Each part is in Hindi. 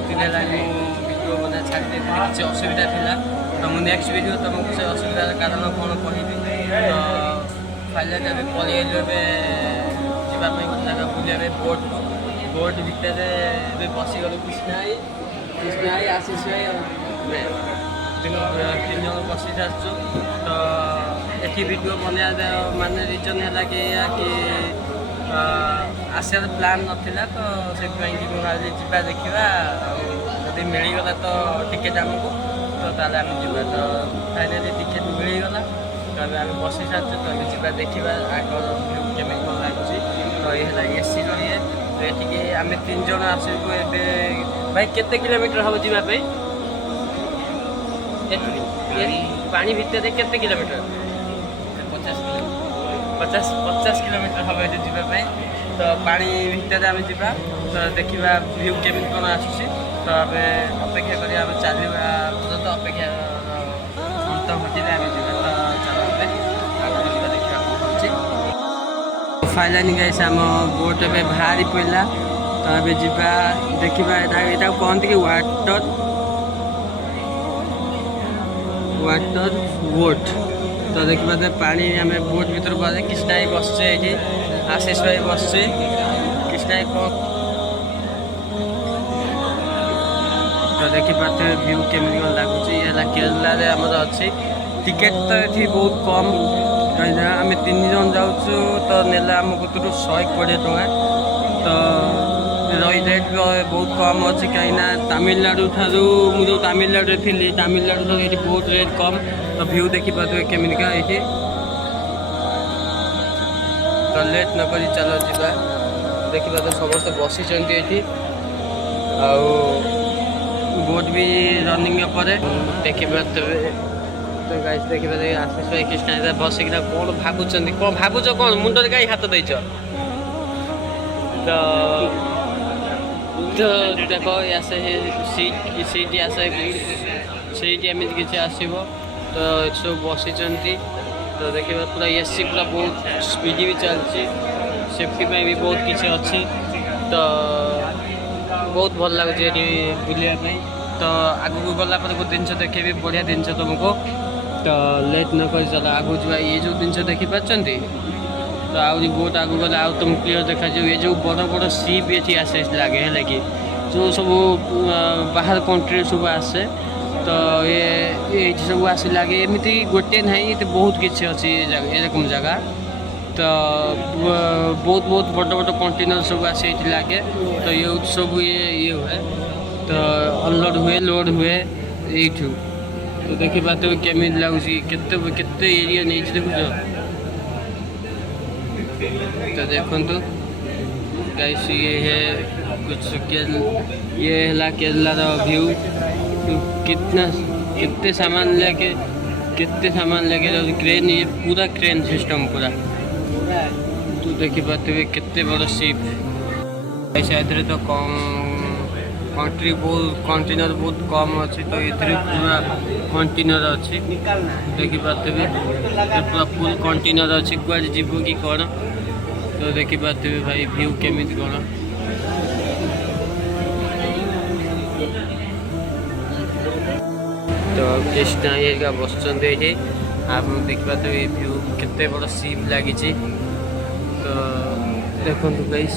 बहुत दिन है वीडियो बना छाड़ी किसी असुविधा था तो मुझे नेक्स्ट वीडियो तुमको से असुविधार कारण कौन कह तो फाइनाली आम पलि जावाई गोटे जगह बुलावे बोट बोट भितर बसीगलु कृष्णाई आशीष भाई तीन जन बसी सारी तो ये वीडियो बनवा माने रिजन है कि आसार प्लान नाला तो से भाई जा देखा जब मिलगला तो टिकेट आमको तो ताल आम जा तो फाइनाली टिकेट मिलगला तो आम बसी सारी तो जा देखा आग केमी कौन लगुच तो ये एसी ये तो ये आम तीन जन आसबू ए भाई केते किलोमीटर हम जावाई पानी भितर केते किलोमीटर 50 किलोमीटर हम ये जावाई तो पानी भितर आम जा तो देखा व्यू केमी कौन आसूसी तो आम अपेक्षा कर चलवा पर्यंत अपेक्षा अंत घटिले आम जा तो चलो देखा कौन फाइनाली गाइस आम बोट ए बाहरी पड़ा तो अभी जा देखा यहाँ कहते कि वाटर बोट तो देखा पानी आम बोट भर गले कृष्णाई बसचे ये आशीष भाई बसचे कृष्णाई कौन तो देखिपे व्यू केमी कौन लगुच ये केरल आमर अच्छी टिकेट तो ये बहुत कम कहीं आम तीन जन जाऊँ तो नेला आम कतु 120 टଙ୍କା तो रेट बहुत कम अच्छी कहीं तमिलनाडु ठारू मुझे तमिलनाडु थी तमिलनाडु ये बहुत रेट कम तो व्यू देखिपे केमिका ये तो लेट नक चलो जा देखा तो समस्त बसी ये बोट भी रनिंग पर देखिए तो गाइस देखिए आशीष भाई कृष्णा बसिक कौन भावुं कौन भावुच कौन मुंडे कहीं हाथ देच तो देख आसे सीट आसे सीट एमती किसी आसो तो सब बसी तो देखिए पूरा एसी पूरा बहुत स्पीड भी चलती सेफ्टी भी बहुत किसी अच्छी तो बहुत भल लगे बुलायापी तो आगू गला गोटे जिन देखे बढ़िया जिन तुमको तो लेट न कर चल आगू जा ये जो जिन देखिपार तो आहरी बोट आगू गले आउ तुम क्लीयर देखा ये जो बड़ बड़ सीप ये आसे लगे है कि जो सब बाहर कंट्री सब आसे तो ये सब आस लगे एमती गोटे ना ये बहुत किसी अच्छी एरकम जगह तो बहुत बहुत बड़ बड़ कंटेनर सब आसे लगे तो ये सब ये हुए तो अनलोड हुए लोड हुए यू तो देखी बात केमी लगुच केते एरिया नहीं देखुच तो देखु गाइस ये है कुछ ये है केरला व्यू कितना कितने सामान लेके क्रेन ये पूरा क्रेन सिस्टम पूरा तो देखी पाते हुए कितने बड़ शिप ऐसा तो कम कंट्री बहुत कंटेनर बहुत कम अच्छी तो ये पूरा कंटेनर अच्छी देखी पाते हुए पूरा फुल कंटेनर अच्छी कुआड़े जीव कि कौन तो देखी पाते हुए भाई व्यू केमी कौन तो कृष्णा ये बस आप देखिए ये व्यू केते बड़ सीप लगी तो देखो गाइस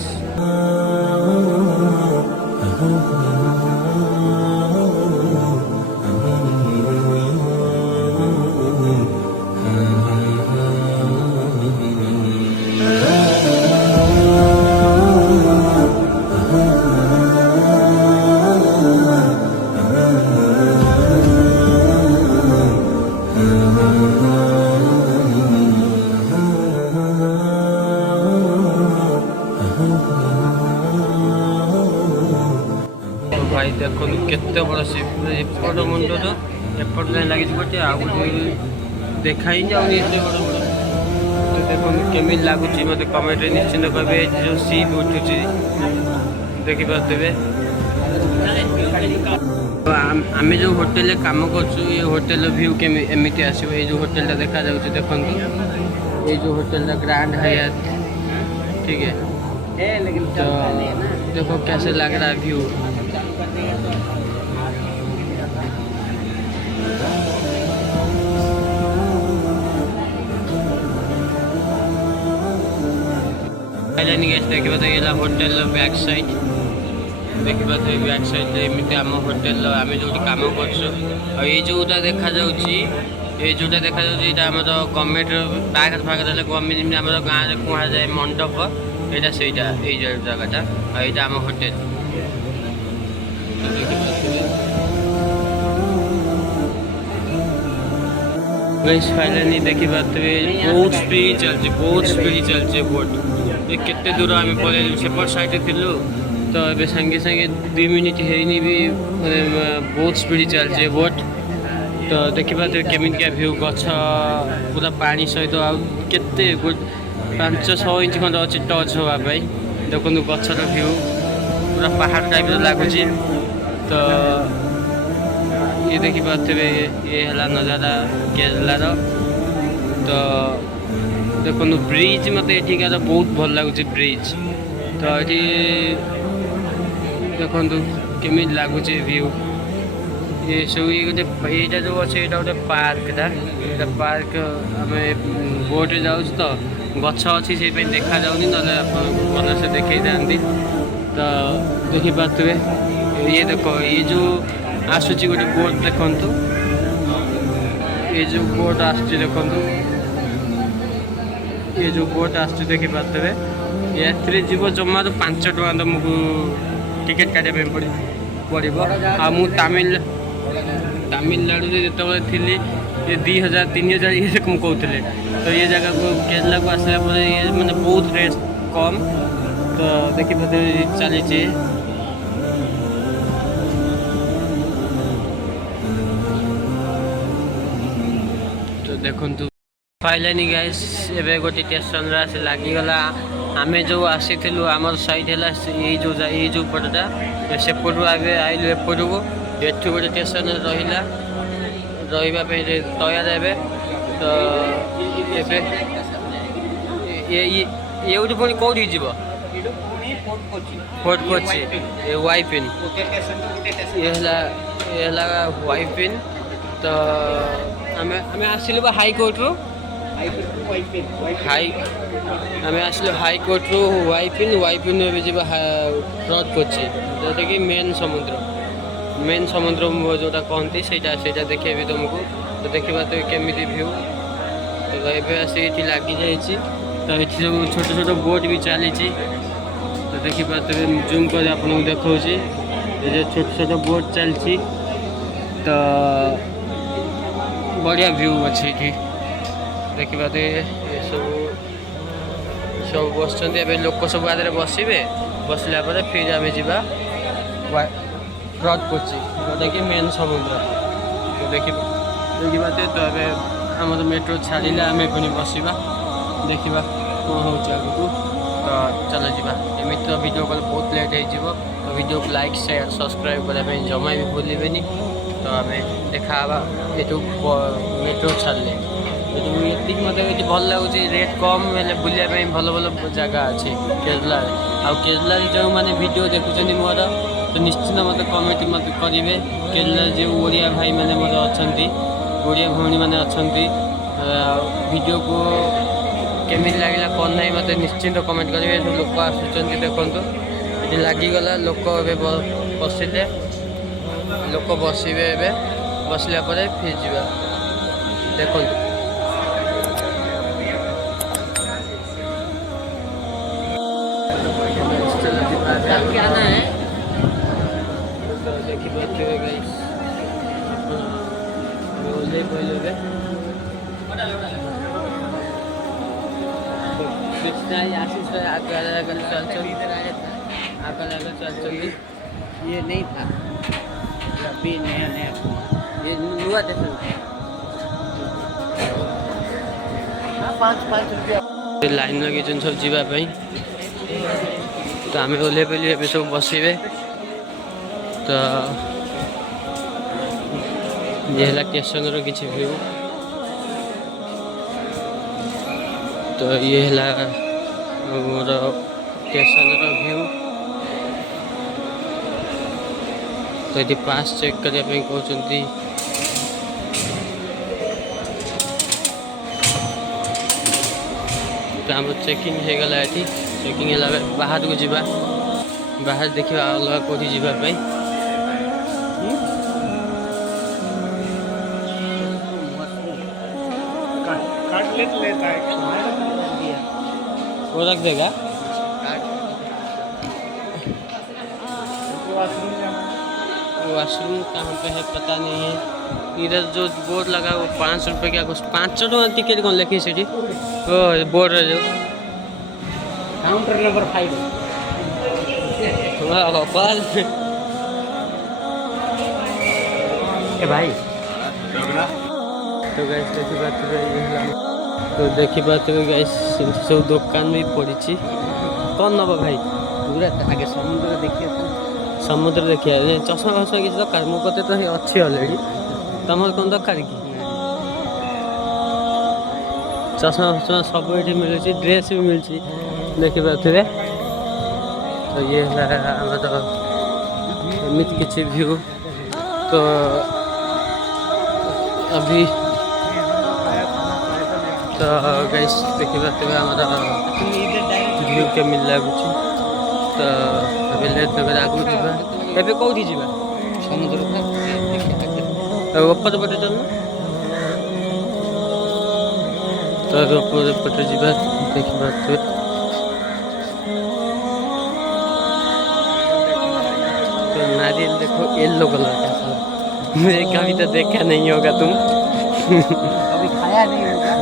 भाई देखो केते बड़ा शिप एपट मुंड तो एपट लगी गोटे आगे देखा ही जाऊनी एत बड़ बड़ तो देखो केमी लगुच मत कमेंट निश्चिंत कहे जो शिप उठुची देखिपे आम जो होटेल कम कर ये होटेल व्यू केमी एमती आसो ये जो होटेल देखा देखो ये जो होटेल ग्रैंड हयात ठीक है तो देखो कैसे लग रहा है व्यू पाइलानी गाइस देखिबा तो ये होटल बैक साइड देखिबा तो बैक साइड एमती आम होटल आम जो काम कर ये जोटा देखा जाउची ये जोटा देखा जाउची एटा हमर गवर्नमेंट बागर फागर ले गवर्नमेंट हमर गाँव रे कुहा जाए मंडप एटा सेटा ए जगहटा और एटा आम होटल गाइस फाइनली देखि पातबे बहुत स्पीड चलছে बोट ये केते दूर आम पळे सेपट साइड थिलु तो ए संगे संगे 2 मिनिट हेनी भी बहुत स्पीड चलছে बोट तो देखि पातबे केमिन के व्यू गछ पूरा पानी सहित आ केते 500 इंच खंड अछि टच होवा भाई देखनु गछर व्यू पूरा पहाड़ टाइप लागुची तो ये देखी पाते ये है नजारा केरला तो देखो ब्रिज मत एठिकार बहुत भल लगुच ब्रिज तो ये देखु केमी लगुच व्यू ये सब ये गोटे यहाँ जो अच्छे यहाँ गोटे पार्क आम बोट जाऊँ तो गछ अच्छी से देखा जाऊनी ना भल से देखे था तो देखी पारे ये देख ये जो आसूची गोटे बोट देखु ये जो बोट आसूची देखु ये जो बोट आसूची देखी पारे ये जीव जमा 5 टका तुमको टिकेट काटा पड़ो आ मु तमिलनाडु जो थी ये 2000 3000 ये रकम कहते तो ये जगह को केरला को आसला ये मैंने बहुत रेट कम तो देखी पाते चली तो देखु फाइलानी गाइस एबे गोटे स्टेशन रे लागिगला आम जो आसी आमर साइड है ये जो पटटा सेपटू आगे आइलु एपटू को एठू गोटे स्टेशन रहा रही तैयार हे तो ये पुणी कौटी जीव फोर्ट कोची ये वाइपिन ये वाइपिन तो आम आसिलु हाईकोर्ट रू आम आसिलु हाईकोर्ट रू वाइपिन फ्रड कोची जोटा कि मेन समुद्र जोटा कहती से देखे तुमको तो देखा तो केमी व्यू तो ये लगी जाइए तो ये सब छोट छोट बोट भी चली तो देखी पाते जूम कर आपको देखा ये छोट छोट बोट चलती तो बढ़िया व्यू अच्छे ये देखी पाते ये सब बस लोक सब आगे बसवे बसला फिर आम जा फ्रड कोची जोटा कि मेन समुद्र तो देखी पाते तो आम मेट्रो छाड़ा आम पुणी बसवा देखा कौन हो आगे तो चल जा एमती तो वीडियो कल बहुत लेट हो तो वीडियो को लाइक शेयर सब्सक्राइब करने जमा भी भूलें तो आम देखा ये मेट्रो छाड़े ये मतलब भल लगुच रेट कम है बुलाया भल भल जगह अच्छे केरला केरला जो मैंने वीडियो देखुं मोर तो निश्चित मत कमेंट मत करेंगे केरला जो ओडिया भाई मैंने मोर अच्छा ओडिया भौणी मैंने अच्छा वीडियो को केमी लगे कौन ना मत निश्चिंत कमेंट करेंगे सब लोक आसुँच देखु ये लगिगला लोक बसिले लोक बसवे बसला फिर जा देखु क्या ना है देखी पाते गाइस बोले पहले आशीष आगे चल ये नहीं था अभी नया ये हुआ देखो 5 रुपया लाइन लगे सब जीवाई तो आम ओल्हे पहले ए सब बसवे तो ये है स्टेशन किसी व्यू तो ये है मोर स्टेशन व्यू तो ये पास चेक करने कहते तो आम चेकिंग हो गला ये चेकिंग है बाहर को जीवा बाहर देखा अलग कौटी जावाई वो रख देगा वॉशरूम कहाँ पे है पता नहीं है। इधर जो बोर्ड लगा वो 500 रुपये क्या कुछ 500 टका टिकट कौन लिखी सीटी वो बोर्ड जो काउंटर नंबर 5 तुम्हारा गोपाल ए भाई तो गाइस देखी बात गाइस सब दुकान भी पड़ी कौन नब भाई पूरा आगे समुद्र देखिए समुद्र देखिए चषमा फसमा किसी दरकार मो कते तो अच्छी अलरेडी तुम कौन दरकार कि चषमा फसमा सब ये मिलूँ ड्रेस भी मिलती देखिए तो ये एमती किसी व्यू तो अभी तो गाइस देखिए व्यू के मिल लगुच तो आगे जावा कौटी जा समुद्र ऊपर पटे चल तो ऊपर पटे जा देखिए तो नारियल देखो येलो कलर का मुझे कभी तो देखा नहीं होगा तुम कभी खाया नहीं होगा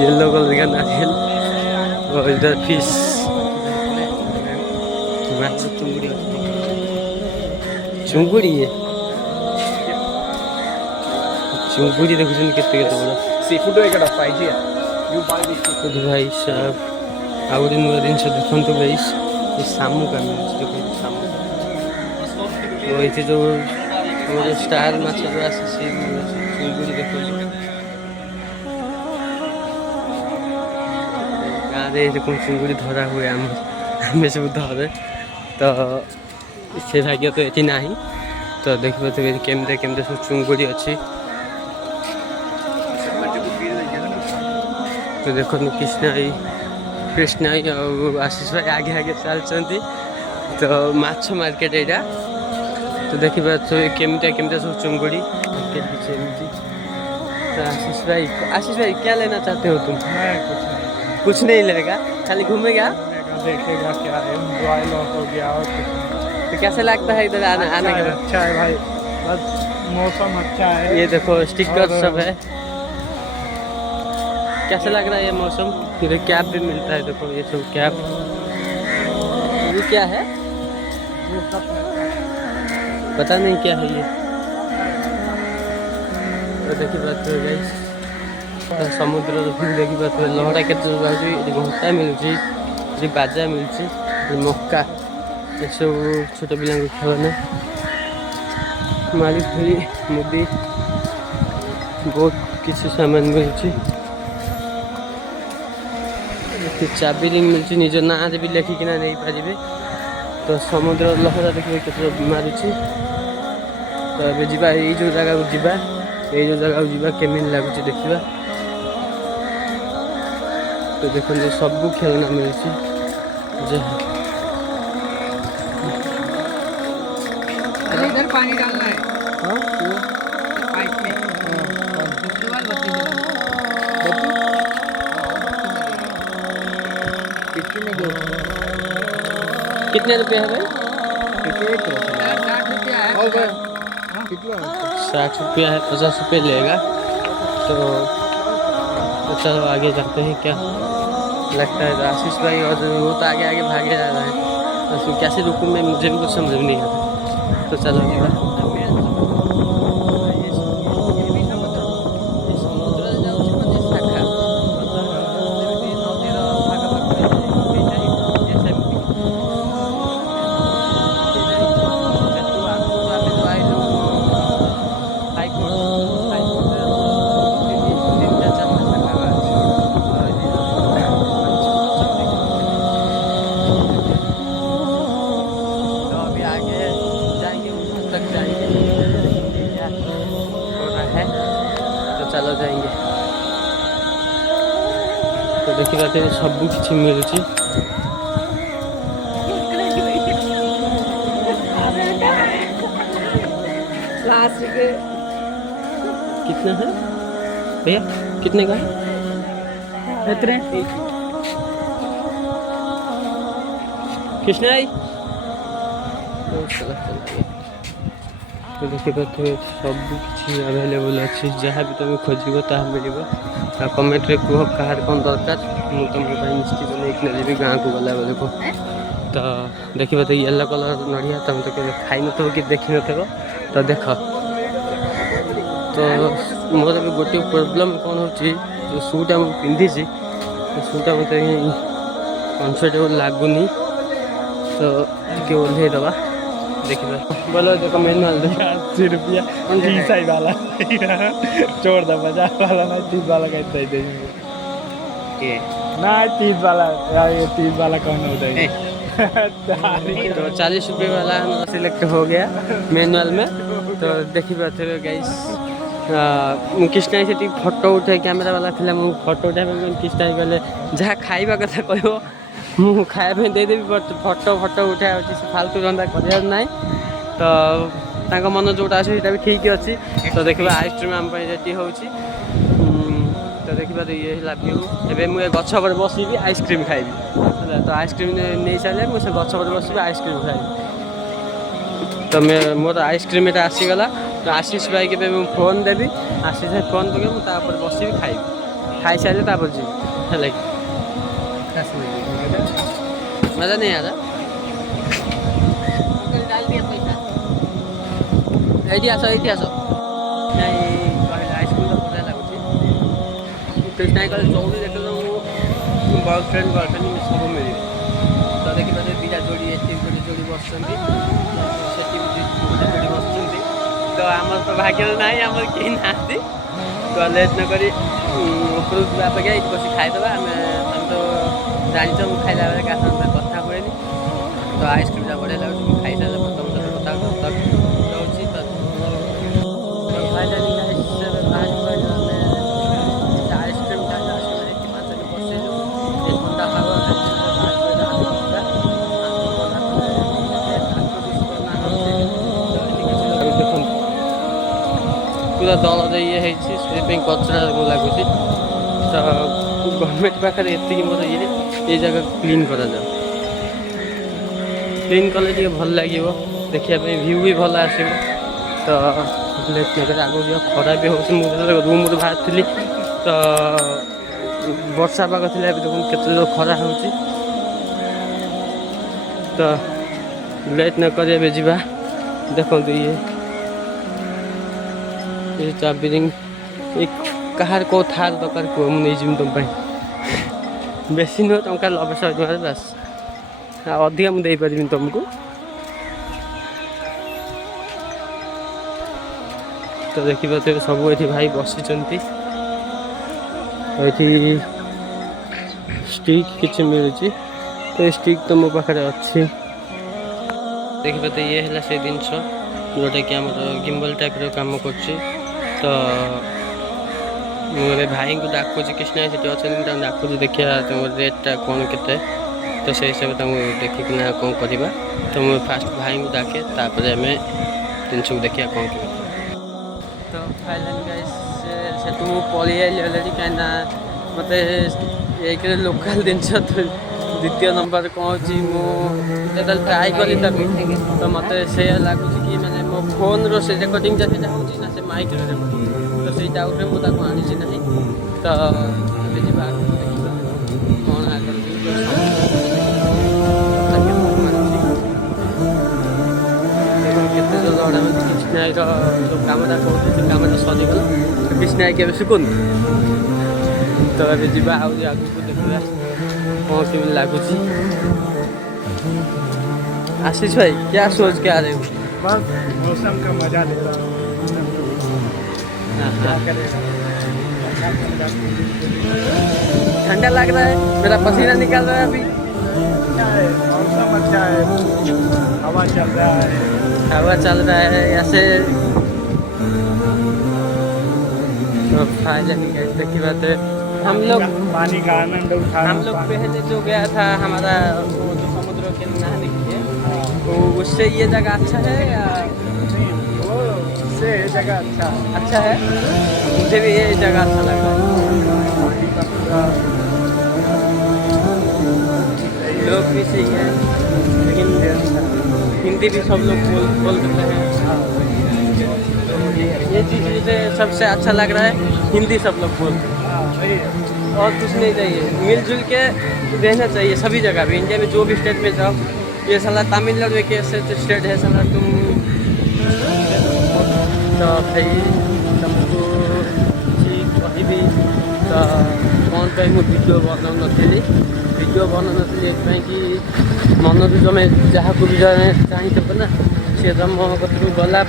येलो कलर का नारियल और इधर फिश चुंगुड़ी है चुंगुड़ी देखो केते बड़ा सी फूड एकटा प्राइस है यू बाय दिस भाई साहब आउ दिन नुआ जिन देखो गाइस ये सामू का देखो सामू जो स्टार माछ जो आसे से चुंगुड़ी देखो गाँव देखो चुंगुड़ी धरा हुए आम सब धरे तो से भाग्य तो ये ना तो देखिए केमते केमते सब चुंगुड़ी अच्छी तो देखो कृष्ण और आशीष भाई आगे आगे चलती तो माछ मार्केट यहाँ तो देखिए केमते केमते सब चुंगुड़ी तो आशीष भाई क्या लेना चाहते हो तुम? कुछ नहीं लेगा खाली घूमेगा देखेगा क्या है एंजॉय लॉस हो गया और तो कैसे लगता है इधर आने के बाद? अच्छा है भाई बस मौसम अच्छा है ये देखो स्टिकर सब है कैसे लग रहा है ये मौसम इधर कैप भी मिलता है देखो ये सब कैप ये क्या है पता नहीं क्या है ये तो देखिए बात हो गई समुद्र देखी बात लहरा के घंटा मिलूँ बाजा मिलूँ मक्का ये सब छोट पिला खेलना मालिक थी मुदी बहुत किसी सामान मिलूँ चाबी रिंग मिलूँ निज ना भी लिखिकिना नहीं पारे तो समुद्र लहरा देखिए केते मारुची तो ये जो जगह को जीवा ये जो जगह को जीवा केमिन लगुच देखा तो देखो सब खेलना मिलूँ इधर पानी डालना है हाँ पाइप में कितने रुपये है भाई? 60 रुपया है 50 रुपये लेगा तो चलो आगे जाते हैं क्या लगता है आशीष भाई और वो तो आगे आगे भागे जा रहा है तो फिर कैसे रुकूँ मैं मुझे भी कुछ समझ में नहीं आता तो चलो चलो जाएंगे तो तो देखिए सब किसी मिलूँ। कितना है भैया, कितने का है? इतने किसने आई तो देखिए सब किसी अवेलेबल अच्छी जहाँ भी तुम खोज ताहा मिल। कमेंट रे कह कहार कौन दरकार मुझे तुम निश्चित नहीं नेबी गाँव को गला बेले को। तो देखिए तो येलो कलर नड़िया तुम तो केवे खाई न कि देखी न तो देख। तो मोर भी गोटे प्रोब्लेम कौन हो जो शूटा मुझे पिंधि शूटा मत कम्फर्टेबल लगुनि तो टे ओल्हे दबा देखिए। बोलो देखो मैनुअल 80 रुपया 30 साइड वाला छोड़ दो 50 वाला ना 30 वाला कैसे दे देंगे ना 30 वाला यार ये 30 वाला कौन होता है तो 40 रुपये वाला हमारा सिलेक्ट हो गया मैनुअल में। तो देखी बात गाइस किसना से फोटो उठे कैमेरा वाला फिल्म फोटो उठाई किसना गले जहाँ खाइबा कथा कह मु खाया देदेवी बट फोटो फोटो उठाया से फालतू रंधा कर ना। तो मन जोटा अच्छे भी ठीक अच्छी। तो देखा आइसक्रीम आम रेडी हो तो देखा तो ये व्यू एवं मुझे गछ पर बसबि आइसक्रीम खाइबी तो आइसक्रीम नहीं सारे मुझे गछ पर बसबि आइसक्रीम खाइबी। तो मोर आइसक्रीम ये आसीगला तो आशीष भाई के फोन देवी आशीष भाई फोन पकड़ मुझे बसबि खाइबी खाई सारे जी है मजा नहीं आ रहा ये आस हाईस्कूल तो बढ़िया लगुच कृष्णा कह चौड़ी देख बॉयफ्रेंड गर्लफ्रेंड सब मिल। तो देखिए दुटा जोड़ी गोटे जोड़ी बस जोड़ी बस तो आम तो भाग्य ना आम कहीं ना तो लेट नक ऊपर अपेक्षा ये बस खाईदे आम तो जाच मुझे खाइला बेले क्या कथा हुए तो आइसक्रीम बढ़िया लगे खाई सारे तुम सहित कथा रोचे। तो फाइनाली आइसक्रीम ठंडा पूरा दल ये कचरा लगुच। तो गवर्नमेंट पाखे ये मोर ये जगह क्लीन करा जाओ क्लीन कले टे भल लगे देखा व्यू भी भल आस। तो आगे जा खरा भी हो रूम बाहर तो वर्षा पाग थी देखो केते जो खरा हो। तो लेट न कर जा देखो ये चाबी कहार कौ थार दरकार कह मुझे तुम बेसी नुह टंका 90 टकर बास अधिका मुझे पारि तुमको। तो देखिए सब ये भाई बसी स्टिक किसी मिलूँ तो स्टिक तो मो पाखे अच्छी। देखिए ये है से जिन जोटा कि आम गिम्बल टाइप काम कर। तो मुझे भाई को डाकुची कृष्णा से अच्छा डाकुची देखा तुम रेटा कौन के तो से हिसाब से देखिकिना कौन करवा। तो मुझे फास्ट भाई को डाके तापर आम जिन को देखा कौन कर। तो फाइनाली गाइस से पलि आइली अलरेडी कहीं मत एक लोकल जिन द्वितीय नंबर कौन मुझे ट्राए कली तो मत से लगुच कि मैंने मो फोन रो से रेकर्डिंग जैसे हो से माइक रेकर्डिंग तो से डाउट मुझे आनी ना। तो कौन आगे कृष्णा जो कमटा कौन कमटा सरीगला कृष्णा के शुकुन। तो अभी जा आगे देखा कौन के लगुच। आशीष भाई क्या सोच के आ रहे हो? बस मौसम का मजा ले रहा हूँ। ठंडा लग रहा है मेरा पसीना निकल रहा है अभी। मौसम अच्छा है हवा चल रहा है हवा चल रहा है ऐसे। तो फाइनली देखी बात हम लोग पानी का आनंद उठा हम लोग पहले जो गया था हमारा वो जो समुद्र के नहाने के लिए, तो उससे ये जगह अच्छा है या वो से जगह अच्छा है? मुझे भी ये जगह अच्छा लग रहा है। लोग भी सही है, लेकिन हिंदी भी सब लोग बोल देते हैं। ये चीज़ मुझे सबसे अच्छा लग रहा है, हिंदी सब लोग बोलते हैं और कुछ नहीं चाहिए। मिलजुल के रहना चाहिए सभी जगह भी। इंडिया में जो भी स्टेट में जाओ, ये साला तमिलनाडु एक ऐसे स्टेट है साला तुम तो भाई तुमको ठीक कहबी तो कौन कहीं मुझे भिडियो बनाऊनଥିଲି भिडियो बनाऊनଥିଲି एथपाई कि मन तुम जहाँ को भी चाहिए ना सी तुम कतरू गला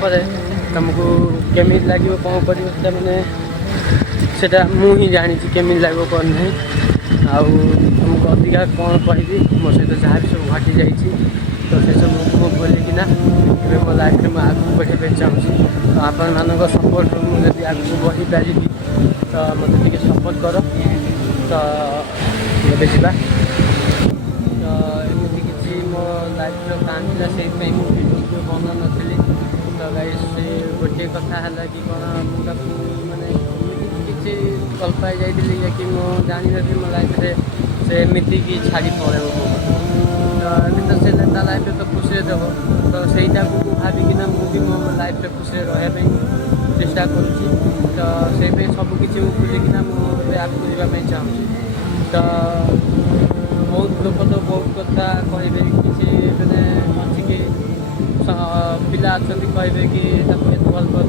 तुमको केमी लगे कौन कर मैंने सेटा मुझे जानी केमी लगे कौन नहीं तुमको अधिका कौन कहबी मो सहित जहाँ भी सब घटी जाइए तो से सब को बोलिकिना मो लाइफ में आगे बढ़ाई चाहूँगी। तो आपण मान सपोर्ट मुझे आगे बढ़ी पारि तो मत टे सपोर्ट कर तो ये जा तो एमती किसी मो लाइफ कहानी से भिडियो बना नी तो गाइस गोटे कथा है कि कौन मुझे माने किसी भल पाई जाइए या कि मुझे जानी नी मो लाइफ से एमती कि छाड़ी पड़े तो एमती तो से लाइफ तो खुशी देव तो सहीटा को भाविकिना मुझे मो लाइफ खुशी रहा चेष्टा करुँची तो से सबकि भूलिकिना मुझे आगे जावाई चाहूँगी। तो बहुत लोग तो बहुत कथा कहे किसी मैंने अच्छी कि पिला अच्छा कहे कि भल कर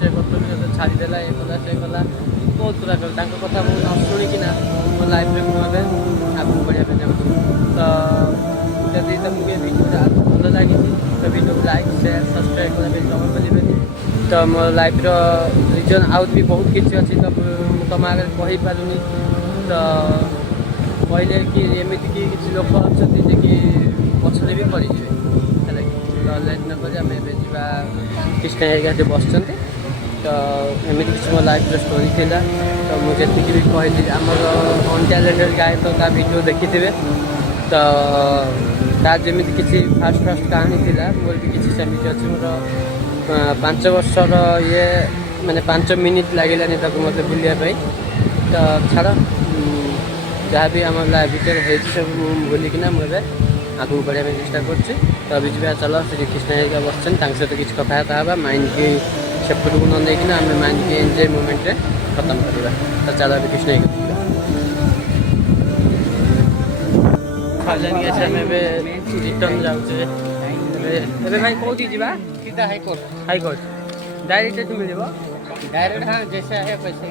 से छाड़देला ये कला से कला बहुत गुड़ा कथा बहुत न शुणिकिना मो लाइफ में मुझे आगे बढ़ाई चाहूँगी। तो जदि तुमको ये भिडियो भल लगी तो भिडियो को लाइक शेयर सब्सक्राइब करने जमा भूलें। तो मो लाइफ रिजन आउट भी बहुत किसी अच्छी तो तुम आगे कहीपरूनी तो कहले कि एमती कि किसी लोक अच्छा कि पछरे भी पड़े है तो लेट न कर आम जा कृष्ण एरिया बस तो एमती किसी मो लाइफ स्टोरी थी तो मुझे भी कहली आमर अनटैलेंटेड गाय तो ता वीडियो देखी थे तो तार जमी किसी फास्ट कहानी थी मोर भी किसी सेमती अच्छी मोर 5 वर्षर ये मैंने 5 मिनिट लगे मत बुलायापी तो छाड़ जहाँ भी आम भितर है सब भूलिकिना मुझे आगे बढ़ाई चेष्टा कर तो अभी जी चल श्री कृष्ण हेरिका बस सहित किसी कथबार्ता हाँ माइंड की सेपट को न देकिना आम माइंड की एंजॉय मोमेंट रे खत्म करवा। तो चल अभी कृष्ण हेरिका रिटर्न जाऊे भाई कौटी जा सीधा हाईकोर्ट डायरेक्ट मिल डायरेक्ट हाँ जैसे आया पैसे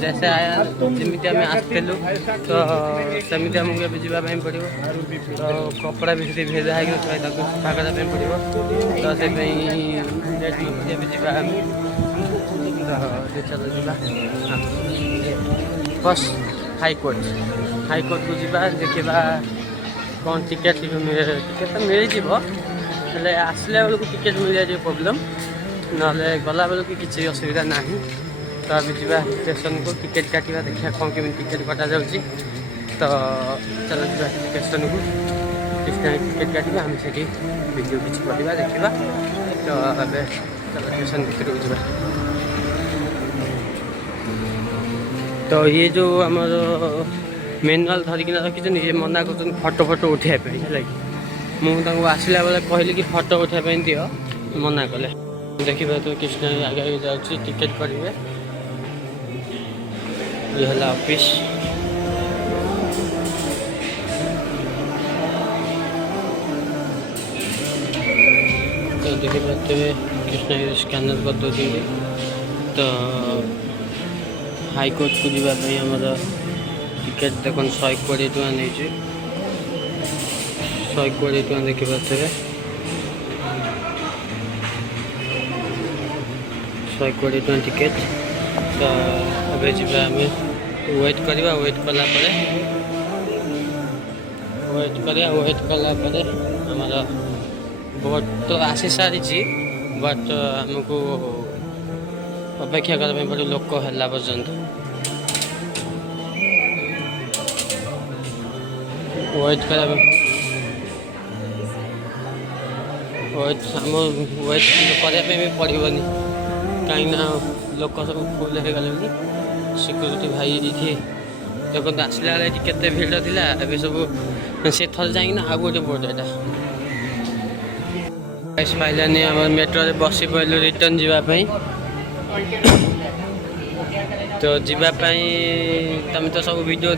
जैसे आया जमी आम आसलु तो सेमती आमको भी जावाई पड़ो तो कपड़ा भी से भेजा है सफा करने पड़ो तो से चलो जा फर्स्ट हाईकोर्ट को जा देखा कौन टिकेट तो मिल जाए आसला बेलू टिकेट मिल जाए प्रोब्लेम ना गला बेलू किसी असुविधा ना। तो अभी जा स्टेशन को टिकेट काटा देखा कौन केमी टिकेट कटा जा तो चलो जा स्टेशन को टिकेट काटा आम से वीडियो किसी करवा देखा तो अबे चलो स्टेशन भर को जा। तो ये जो आमर मैनुआल धरिकी रखी ये मना कर फटो उठाई है मुझे आसला बेले कहली कि फटो उठाई दियो मना कले देखिए तो कृष्ण आगे जाऊँगी टिकेट करेंगे ये है ऑफिस तो देखिए कृष्ण स्कैनर कर दो तो हाईकोर्ट को जावाई आमर टिकेट देख 120 टका नहीं 120 टका देखिए 120 टका टिकेट। तो अबे जा वेट करवा वेट कला आमर बोट तो आसी सारी बट आमको अपेक्षा करने पड़ो लोक है पर्यंत। ୱେଟ୍ କରିବା ପାଇଁ ବି ପଡ଼ିବନି କାହିଁକିନା ଲୋକ ସବୁ ଫୁଲ୍ ହେଇଗଲେଣି। ସିକ୍ୟୁରିଟି ଭାଇ ଏଇଠି ଦେଖନ୍ତୁ ଆସିଲା ବେଳେ ଏଠି କେତେ ଭିଡ଼ ଥିଲା, ଏବେ ସବୁ ସେ ଥରେ ଯାଇକିନା ଆଉ ଗୋଟେ ବୋର୍ଡ଼ ଏଇଟା ପାଇଲାନି। ଆମର ମେଟ୍ରୋରେ ବସି ପଡ଼ିଲୁ ରିଟର୍ନ ଯିବା ପାଇଁ। ତ ଯିବା ପାଇଁ ତୁମେ ତ ସବୁ ଭିଡ଼ିଓ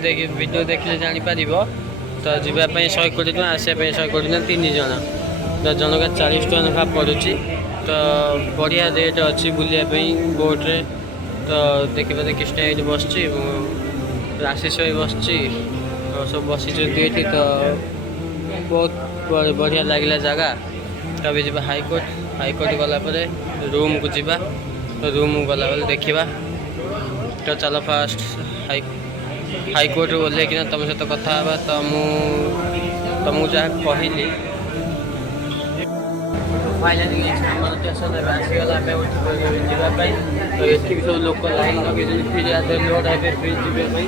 ଦେଖିଲେ ଜାଣିପାରିବ। ତ ଯିବା ପାଇଁ 120 ଟଙ୍କା, ଆସିବା ପାଇଁ 120 ଟଙ୍କା, 3 ଜଣ। ତ ଜଣକା 40 ଟଙ୍କା ଲେଖା ପଡ଼ୁଛି। ତ ବଢ଼ିଆ ରେଟ୍ ଅଛି ବୁଲିବା ପାଇଁ ବୋଟ୍ରେ। ତ ଦେଖିବା କୃଷ୍ଣ ଏଇଠି ବସିଛି, ଆଶିଷ ଭାଇ ବସିଛି, ସବୁ ବସିଛନ୍ତି ଏଇଠି। ତ ବହୁତ ବଢ଼ିଆ ଲାଗିଲା ଜାଗା। ଏବେ ଯିବା ହାଇକୋର୍ଟ ଗଲା ପରେ ରୁମ୍କୁ ଯିବା। ରୁମ୍କୁ ଗଲାବେଳେ ଦେଖିବା। ତ ଚାଲ ଫାଷ୍ଟ ହାଇକୋର୍ଟରୁ ଓହ୍ଲେଇକିନା ତୁମ ସହିତ କଥା ହେବା। ତ ମୁଁ ତୁମକୁ ଯାହା କହିଲି ଫାଇନାଲି ଆମର ଷ୍ଟେସନ୍ ଏବେ ଆସିଗଲା। ଆମେ ଯିବା ପାଇଁ। ତ ଏଠି ବି ସବୁ ଲୋକ ଲାଇନ୍ ଲଗେଇଛନ୍ତି ଫ୍ରି ଲୋଡ଼ ହେବେ ଫ୍ରି ଯିବା ପାଇଁ।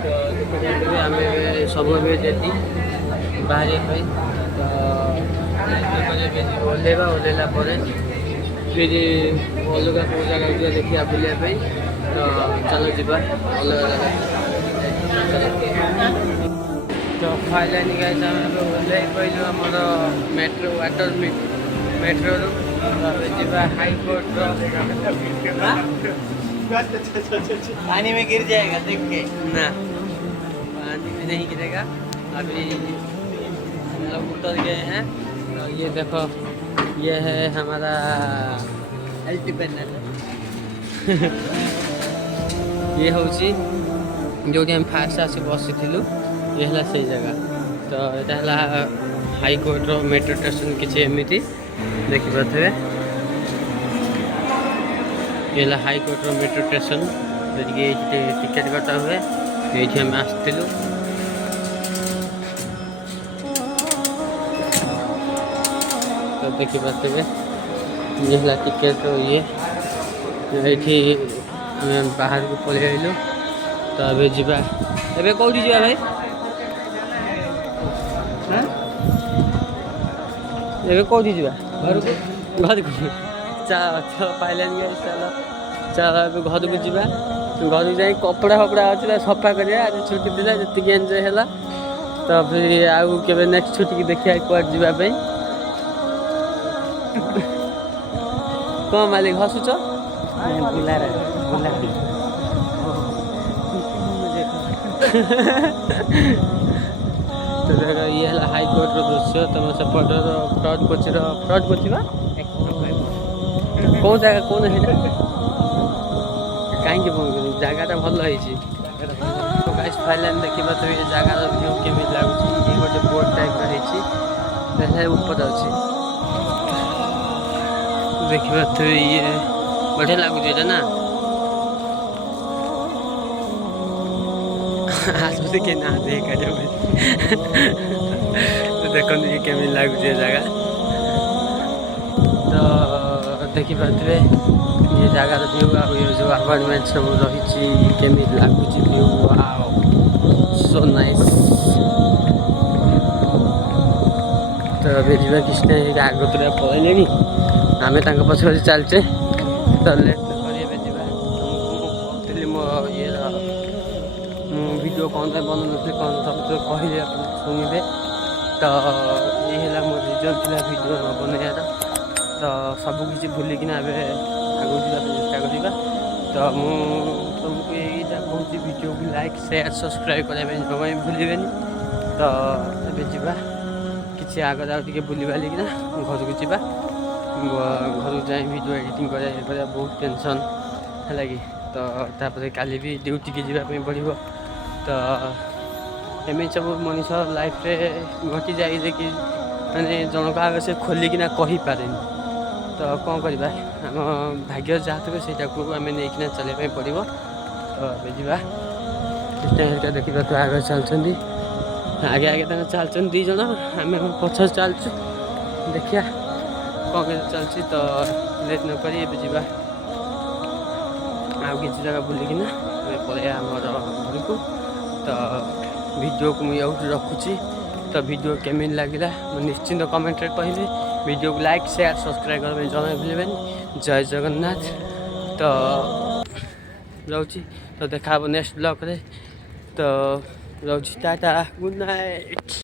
ତ ଦେଖିବେ ଆମେ ସବୁ ଏବେ ରେଡ଼ି ବାହାରିବା ପାଇଁ। ତ ଓହ୍ଲେଇଲା ପରେ ଫିରି ଅଲଗା କେଉଁ ଜାଗାକୁ ଯିବା ଦେଖିବା ବୁଲିବା ପାଇଁ। ତ ଚାଲ ଯିବା ଅଲଗା ଜାଗା। ତ ଫାଇନାଲି ଗାଇସ୍ ଆମେ ଏବେ ଓହ୍ଲେଇ ପଡ଼ିଲୁ ଆମର ମେଟ୍ରୋରୁ। ଆମେ ଯିବା हाईकोर्ट। पानी में गिर जाएगा देख के। ना पानी में नहीं गिरेगा। अभी हम लोग उतर गए हैं। तो ये देखो, ये है हमारा अल्टीपेनल। ये हूँ जो हम फास्ट आसी बसीलु, ये है से जगह। तो यहाँ है हाईकोर्टर मेट्रो स्टेशन किसी एमती देखिपे। ये हाईकोर्टर मेट्रो स्टेशन ये टिकेट कटा हुए ये आम आसलु। तो देखिपे ये है टिकेट ये बाहर को पलि आइलु। तो अबे जीवा एबे कौटी जीवा भाई एबे कौटी जीवा घर को पाइलानी चलो चलो ए घर को जीवा। घर को जाए कपड़ा फपड़ा अच्छे सफा करिया। आज छुट्टी थी जी एंजय है। तो फिर आउ के नेक्स्ट छुट्टी की देखिए कुआड जावाई। कौन मालिक हसुच तो ये है हाईकोर्ट दृश्य। तुम सेपट फ्रंट कोची कौ जगह कौन है कहीं जगह भल है। फाइनाल देखा तो ये जगार व्यू केमी लगुच। ये गोटे बोट टाइप ऊपर अच्छी देखा तो ये बढ़िया लगुच ना। आसपास के ना देखा तो देखो ये केमी लगुच जगह। तो देखिपे ये जगार व्यू ये जो अपार्टमेंट सब रही केमी लगुच व्यू सो नाइस। तो अभी जीवा कृष्ण आग तुरा पलैले आम पछे चलचे। तो लेट कहली कहली मो ये वीडियो कौन बनौन कौन सब तो कहले शुणिबे। तो ये है मो रिजन था वीडियो न बनैयार। तो सबकि भूलिकिना आगे चेष्टा करवा। तो तुमको यही कहूँ वीडियो को लाइक शेयर सब्सक्राइब करने जमा भूलें। तो ये जावा किसी आगे आगे बुलिबालिकिना घर को जावा। घर को जाए वीडियो एडिटिंग कर बहुत टेंशन है कि। तो तापर काली भी ड्यूटी की जावाई पड़ो। तो एम सब मनीष लाइफ रे घटी जाए कि मैंने जनक आगे से खोलिकिना कही पारे। तो कौन करवा आम भाग्य जहाँ थे से आम नहीं चलने पड़ो। तो जावा कृष्ण देखा तो आगे चलती आगे आगे चलते दी जन आम पछ चलचु देखिया कौन चलती। तो लेट न करी जावा आउ कि जगह बुलिकिना पलैया आम घर को। तो वीडियो को मुझे रखुची तो वीडियो केमिन लगे निश्चिंत कमेंट कहले वीडियो को लाइक शेयर सब्सक्राइब करने जमा भूलें जय जगन्नाथ तो रोची तो देखा नेक्स्ट ब्लॉग रे तो रोची टाटा गुड नाइट।